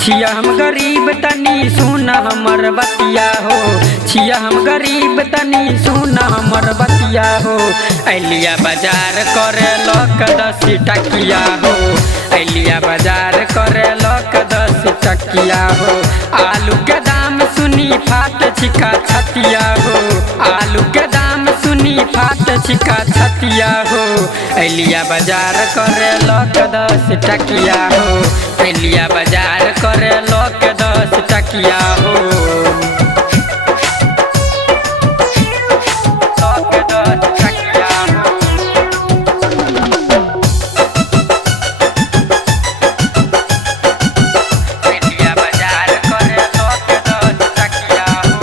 छिया हम गरीब तनी सुना हमर बतिया हो। छिया हम गरीब तनी सुना हमर बतिया हो। अलिया बाजार करे लोक 10 टकिया हो। अलिया बाजार करे लोक 10 टकिया हो। आलू के दाम सुनी फाट छिका छतिया हो। आलू के दाम सुनी फाट छिका छतिया हो। अलिया बाजार करे लोक 10 टकिया हो। अलिया बाजार करे लोक 10 टकिया हो। लोक 10 टकिया हो। अलिया बाजार करे लोक 10 टकिया हो।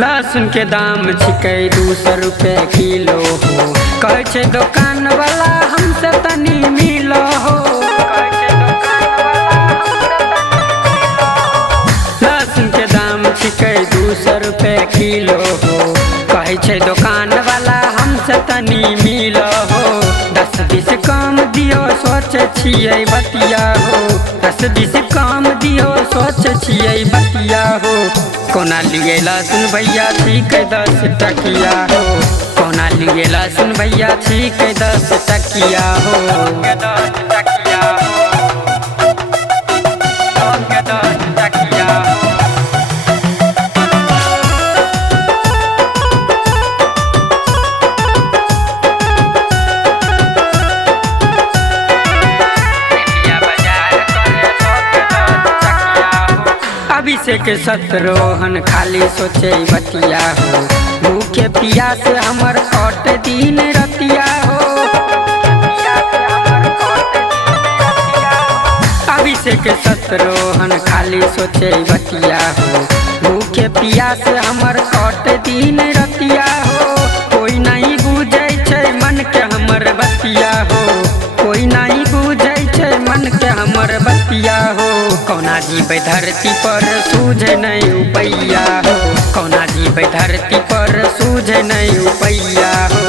लहसुन के दाम छिकै 200 रुपए किलो हो। कहै छै दुकान वाला हमसे तनी मिलो हो। के दाम छिकै 200 रुपए किलो हो। कहै छै दुकान वाला हमसे तनी मिलो हो। 10-20 कम दियो सोच छियै बतिया हो। 10-20 कम दियो सोच छियै बतिया हो। कोना लिए लहसुन भैया छिकै 10 टकिया हो। कोना लिए लहसुन भैया छिकै 10 टकिया हो। 10 टकिया हो। 10 टकिया हो। अभिषेक शत्रुघ्न खाली सोचे बतिया हो। भूखे पिया से हमर कट दिन रतिया हो। अभिषेक शत्रुघ्न खाली सोचे बतिया हो। भूखे पिया से हमर कट दिन रतिया हो। कोई नहीं बुझै छै मन के हमर बतिया हो। कोई नहीं बुझै छै मन के हमर बतिया हो। कौना जीबै धरती पर सूझे नहीं उपैया हो। कौना जीबै धरती पर सूझे नहीं उपैया हो।